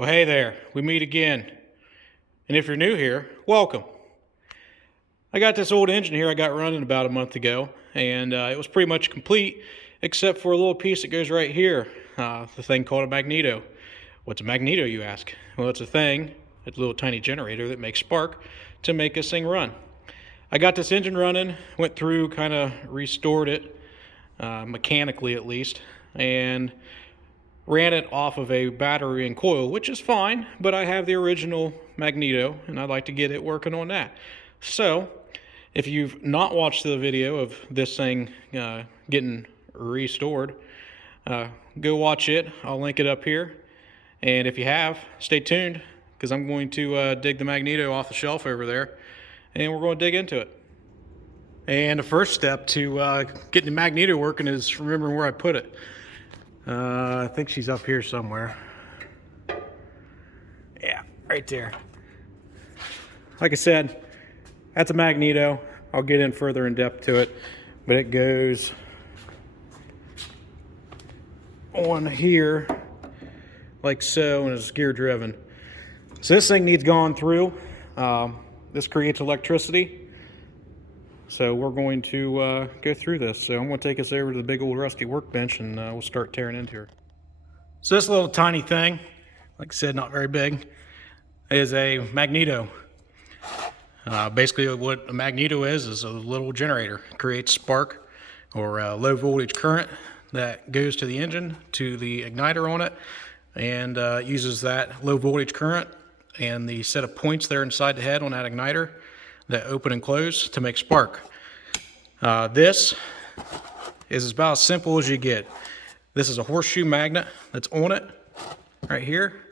Well, hey there, we meet again. And if you're new here, welcome. I got this old engine here I got running about a month ago, and it was pretty much complete except for a little piece that goes right here, the thing called a magneto. What's a magneto, you ask? Well, it's a little tiny generator that makes spark to make this thing run. I got this engine running, went through, kind of restored it, mechanically at least, and ran it off of a battery and coil, which is fine, but I have the original magneto and I'd like to get it working on that. So if you've not watched the video of this thing getting restored, go watch it. I'll link it up here, and if you have, stay tuned, because I'm going to dig the magneto off the shelf over there and we're going to dig into it. And the first step to getting the magneto working is remembering where I put it. I think she's up here somewhere. Yeah, right there. Like I said, that's a magneto. I'll get in further in depth to it, but it goes on here like so, and it's gear driven. So this thing needs gone through. This creates electricity. So we're going to go through this. So I'm going to take us over to the big old rusty workbench, and we'll start tearing into her. So this little tiny thing, like I said, not very big, is a magneto. Basically what a magneto is a little generator. It creates spark or low voltage current that goes to the engine, to the igniter on it, and uses that low voltage current and the set of points there inside the head on that igniter that open and close to make spark. This is about as simple as you get. This is a horseshoe magnet that's on it right here.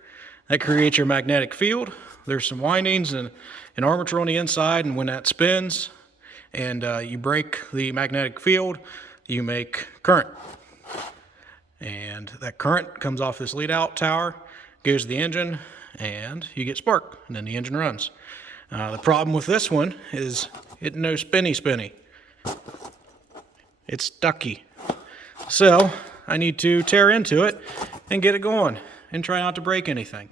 That creates your magnetic field. There's some windings and an armature on the inside, and when that spins and you break the magnetic field, you make current. And that current comes off this lead out tower, goes to the engine, and you get spark, and then the engine runs. The problem with this one is it's no spinny. It's stucky. So I need to tear into it and get it going and try not to break anything.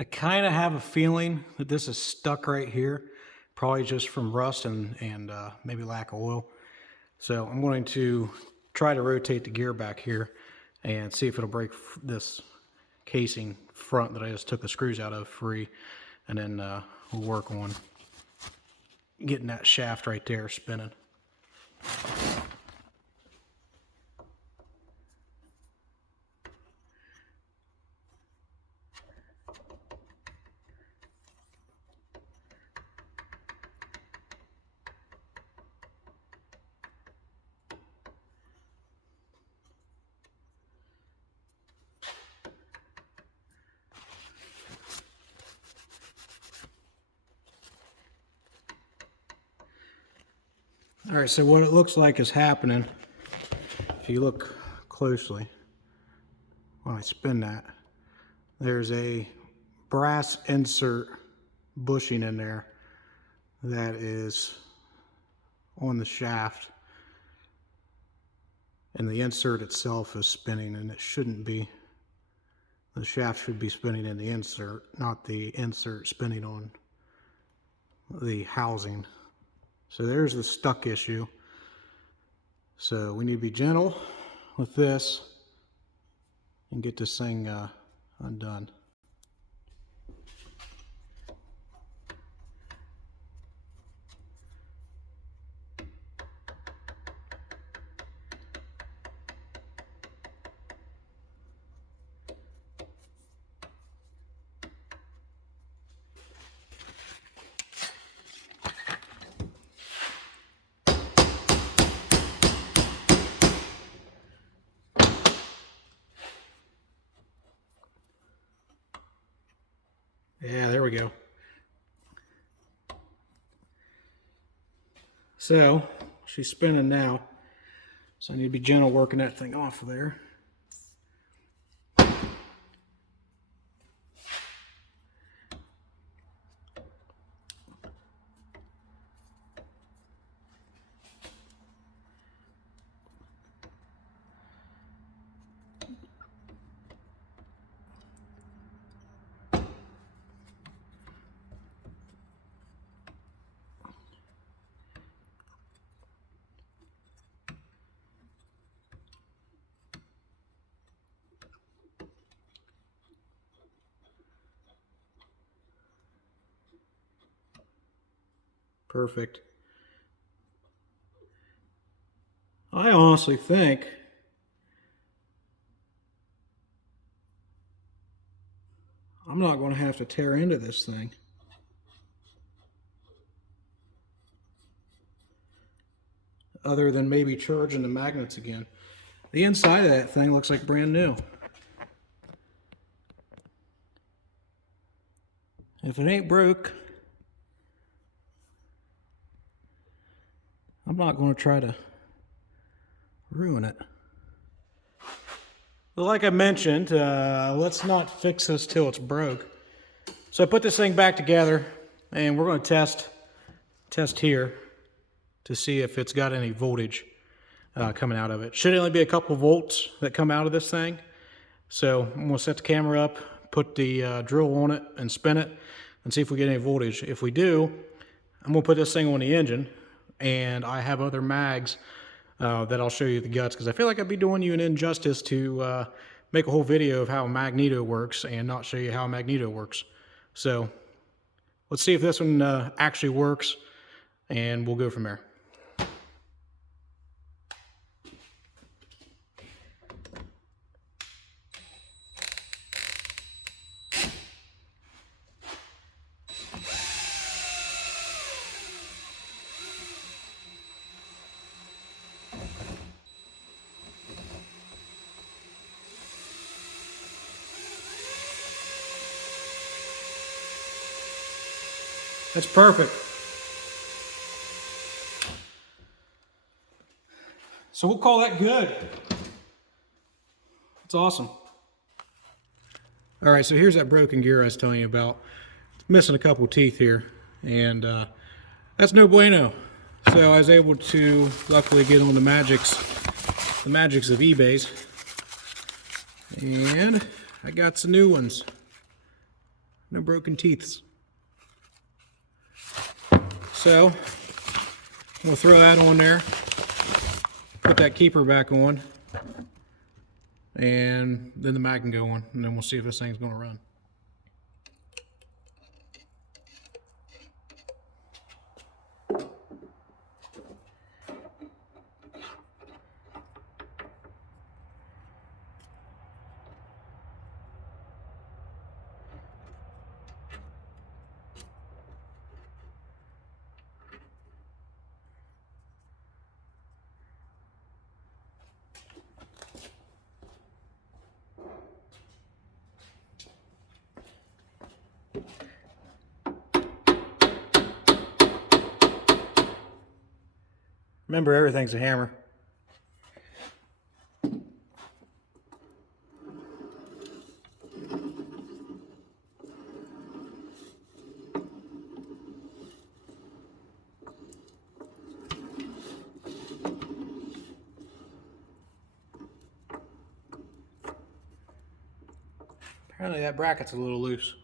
I kind of have a feeling that this is stuck right here, probably just from rust and maybe lack of oil. So I'm going to try to rotate the gear back here and see if it'll break this casing front that I just took the screws out of free, and then we'll work on getting that shaft right there spinning. All right, so what it looks like is happening, if you look closely, when I spin that, there's a brass insert bushing in there that is on the shaft, and the insert itself is spinning, and it shouldn't be. The shaft should be spinning in the insert, not the insert spinning on the housing. So there's the stuck issue. So we need to be gentle with this and get this thing undone. Yeah, there we go. So she's spinning now, so I need to be gentle working that thing off of there. Perfect. I honestly think I'm not going to have to tear into this thing. Other than maybe charging the magnets again. The inside of that thing looks like brand new. If it ain't broke, I'm not going to try to ruin it. But like I mentioned, let's not fix this till it's broke. So I put this thing back together, and we're going to test here to see if it's got any voltage coming out of it. Should only be a couple volts that come out of this thing. So I'm going to set the camera up, put the drill on it, and spin it, and see if we get any voltage. If we do, I'm going to put this thing on the engine. And I have other mags that I'll show you the guts, because I feel like I'd be doing you an injustice to make a whole video of how a magneto works and not show you how a magneto works. So let's see if this one actually works, and we'll go from there. That's perfect. So we'll call that good. It's awesome. All right, so here's that broken gear I was telling you about. It's missing a couple teeth here, and that's no bueno. So I was able to luckily get on the magics of eBay's, and I got some new ones. No broken teeths. So we'll throw that on there, put that keeper back on, and then the mag can go on, and then we'll see if this thing's going to run. Remember, everything's a hammer. Apparently that bracket's a little loose.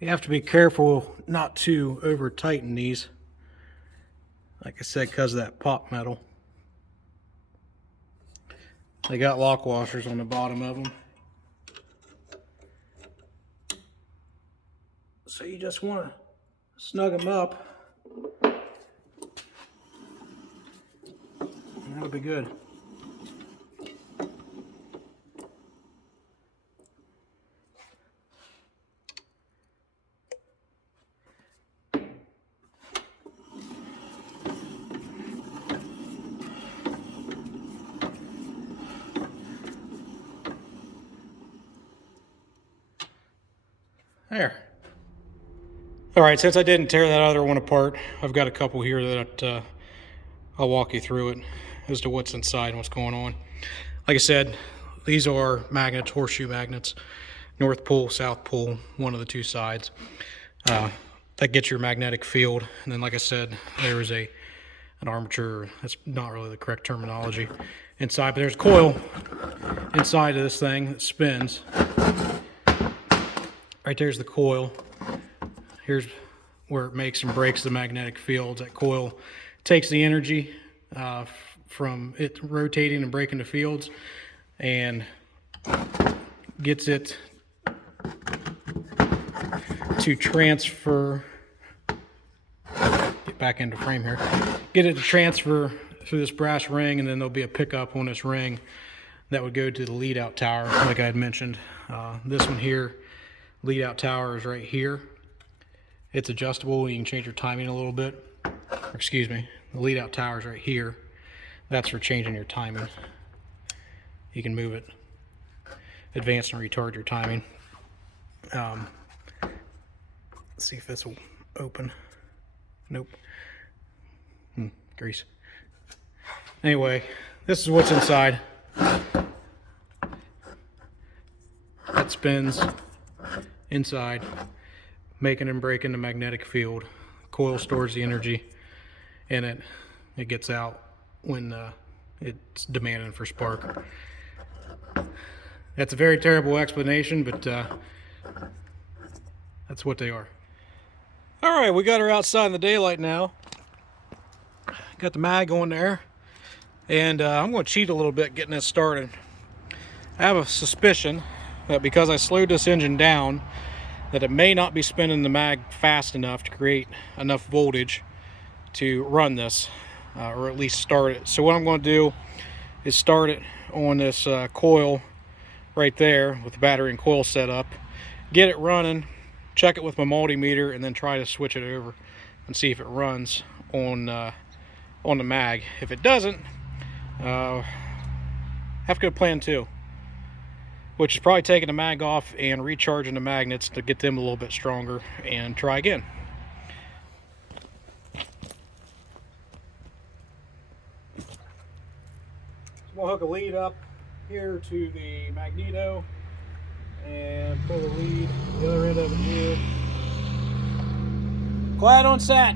You have to be careful not to over tighten these, like I said, because of that pop metal. They got lock washers on the bottom of them, so you just want to snug them up and that'll be good. There. All right, since I didn't tear that other one apart, I've got a couple here that I'll walk you through it as to what's inside and what's going on. Like I said, these are magnets, horseshoe magnets, North Pole, South Pole, one of the two sides. That gets your magnetic field, and then like I said, there is an armature. That's not really the correct terminology inside, but there's a coil inside of this thing that spins. Right there's the coil. Here's where it makes and breaks the magnetic fields. That coil takes the energy from it rotating and breaking the fields and gets it to transfer, get back into frame here, get it to transfer through this brass ring, and then there'll be a pickup on this ring that would go to the lead out tower, like I had mentioned. This one here, lead out tower, is right here. It's adjustable. You can change your timing a little bit. Excuse me, the lead out tower is right here. That's for changing your timing. You can move it, advance and retard your timing. Let's see if this will open. Nope. Grease. Anyway, this is what's inside. That spins inside, making and breaking the magnetic field. Coil stores the energy in it. It gets out when it's demanding for spark. That's a very terrible explanation, but that's what they are. All right, we got her outside in the daylight now. Got the mag on there, and I'm going to cheat a little bit getting this started. I have a suspicion that because I slowed this engine down, that it may not be spinning the mag fast enough to create enough voltage to run this, or at least start it. So what I'm going to do is start it on this coil right there with the battery and coil set up, get it running, check it with my multimeter, and then try to switch it over and see if it runs on the mag. If it doesn't, have to go to plan 2, which is probably taking the mag off and recharging the magnets to get them a little bit stronger, and try again. We'll hook a lead up here to the magneto and pull the lead the other end of it here. Quiet on set.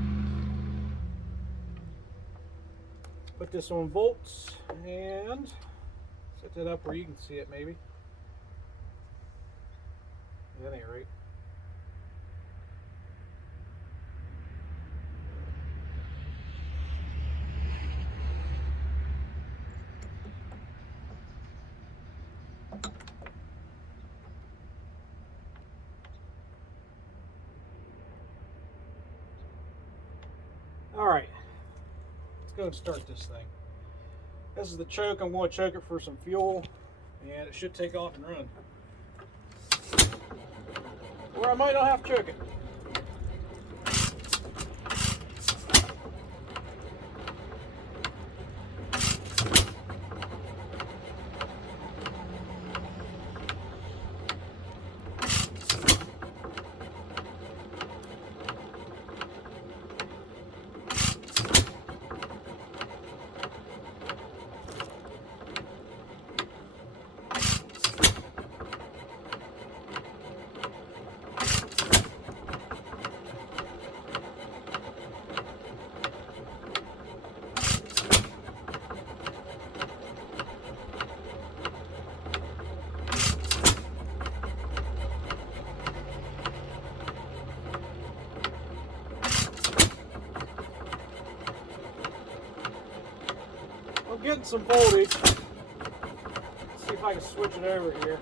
Put this on volts and set that up where you can see it maybe. That ain't right. Alright, let's go and start this thing. This is the choke. I'm going to choke it for some fuel, and it should take off and run. Or I might not have to choke it. I'm getting some voltage. Let's see if I can switch it over here.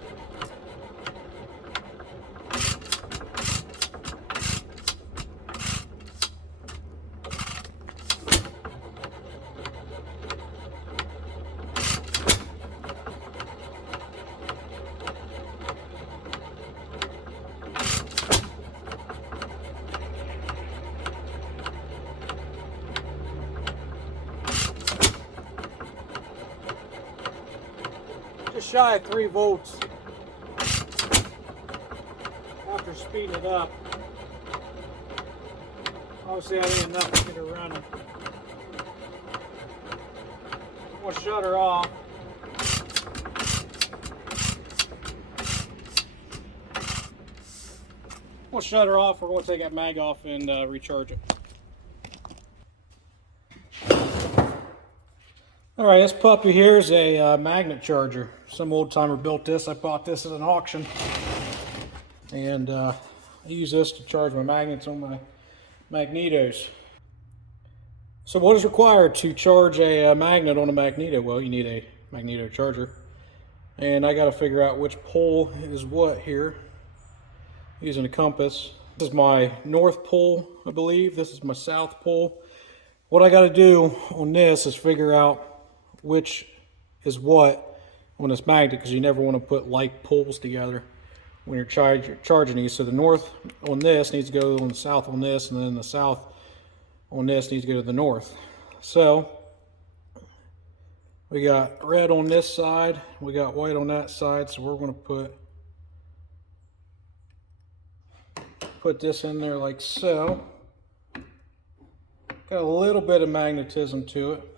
Just shy of 3 volts after speeding it up. Obviously that ain't enough to get her running. I'm going to shut her off. We'll shut her off. We're going to take that mag off and recharge it. Alright, this puppy here is a magnet charger. Some old timer built this. I bought this at an auction. And I use this to charge my magnets on my magnetos. So what is required to charge a magnet on a magneto? Well, you need a magneto charger. And I got to figure out which pole is what here. Using a compass. This is my north pole, I believe. This is my south pole. What I got to do on this is figure out which is what on this magnet, because you never want to put like poles together when you're charging these. So the north on this needs to go on the south on this, and then the south on this needs to go to the north. So we got red on this side, we got white on that side, so we're going to put this in there like so. Got a little bit of magnetism to it.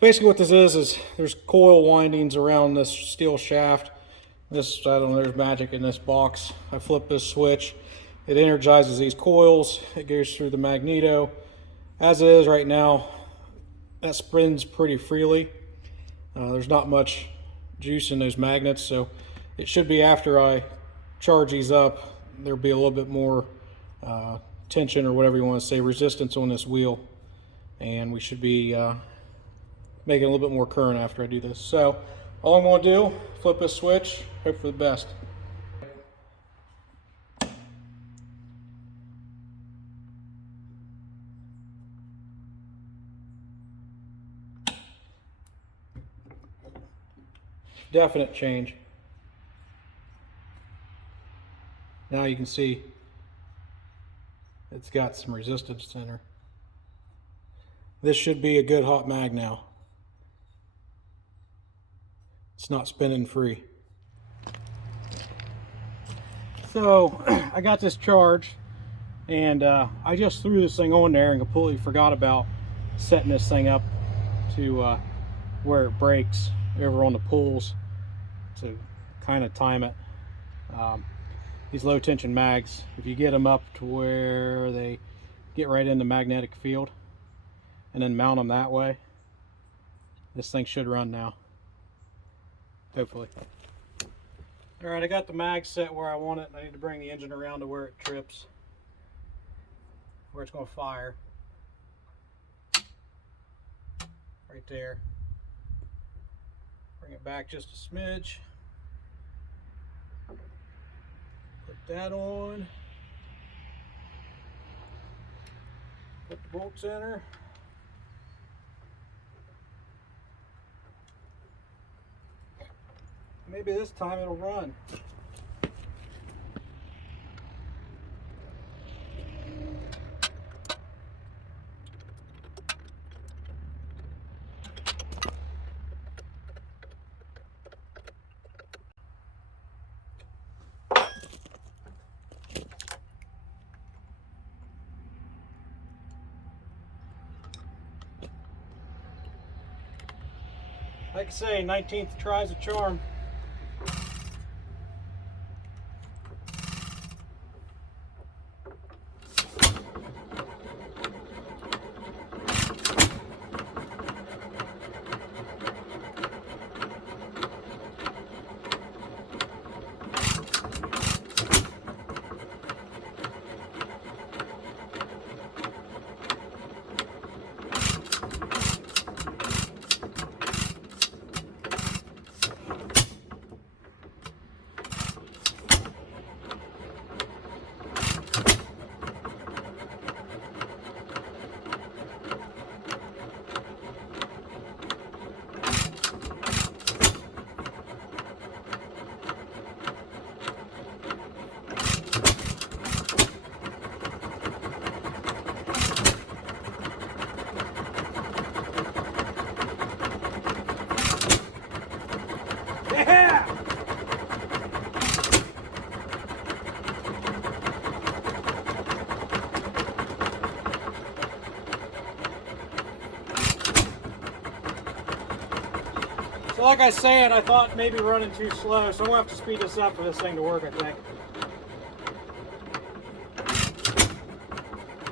Basically what this is there's coil windings around this steel shaft. This, I don't know, there's magic in this box. I flip this switch, it energizes these coils, it goes through the magneto. As it is right now, that spins pretty freely. There's not much juice in those magnets, so it should be after I charge these up, there'll be a little bit more tension, or whatever you want to say, resistance on this wheel, and we should be making a little bit more current after I do this. So all I'm going to do, flip this switch, hope for the best. Definite change. Now you can see it's got some resistance in her. This should be a good hot mag now. It's not spinning free. So I got this charged, and I just threw this thing on there and completely forgot about setting this thing up to where it breaks over on the pulls to kind of time it. These low tension mags, if you get them up to where they get right in the magnetic field and then mount them that way, this thing should run now, hopefully. All right, I got the mag set where I want it. I need to bring the engine around to where it trips, where it's going to fire. Right there. Bring it back just a smidge. Put that on. Put the bolt center. Maybe this time it'll run. Like I say, 19th tries a charm. Yeah! So like I said, I thought maybe running too slow, so I'm gonna have to speed this up for this thing to work, I think.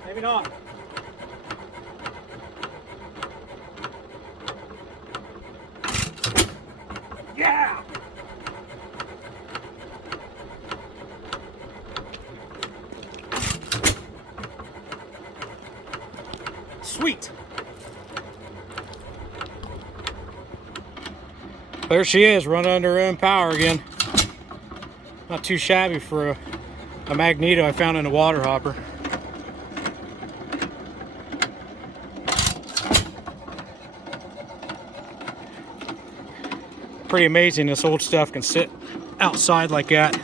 Maybe not. Yeah! Sweet! There she is, running under her own power again. Not too shabby for a magneto I found in a water hopper. Pretty amazing this old stuff can sit outside like that.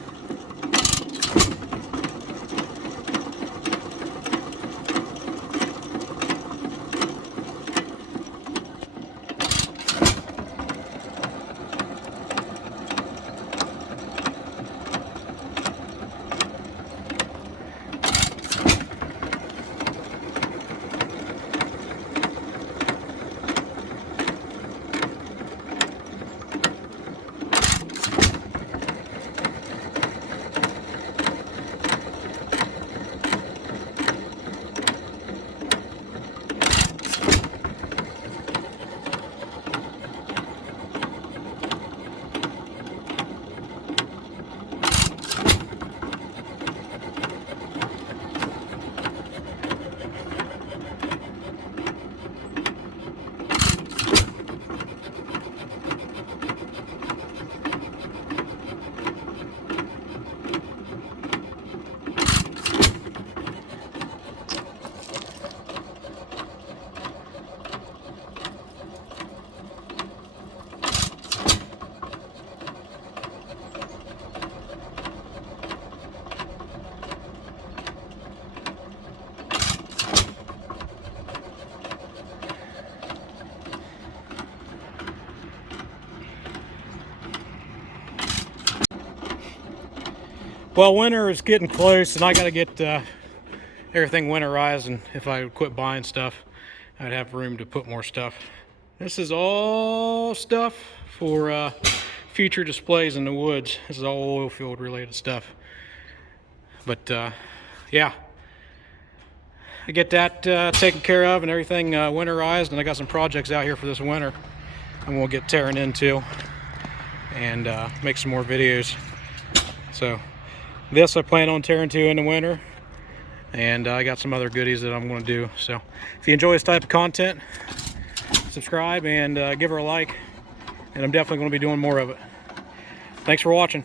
Well, winter is getting close, and I got to get everything winterized. And if I would quit buying stuff, I'd have room to put more stuff This is all stuff for future displays in the woods. This is all oil field related stuff. But yeah, I get that taken care of and everything winterized, and I got some projects out here for this winter and we'll get tearing into and make some more videos. So this I plan on tearing to in the winter, and I got some other goodies that I'm going to do. So if you enjoy this type of content, subscribe and give her a like, and I'm definitely going to be doing more of it. Thanks for watching.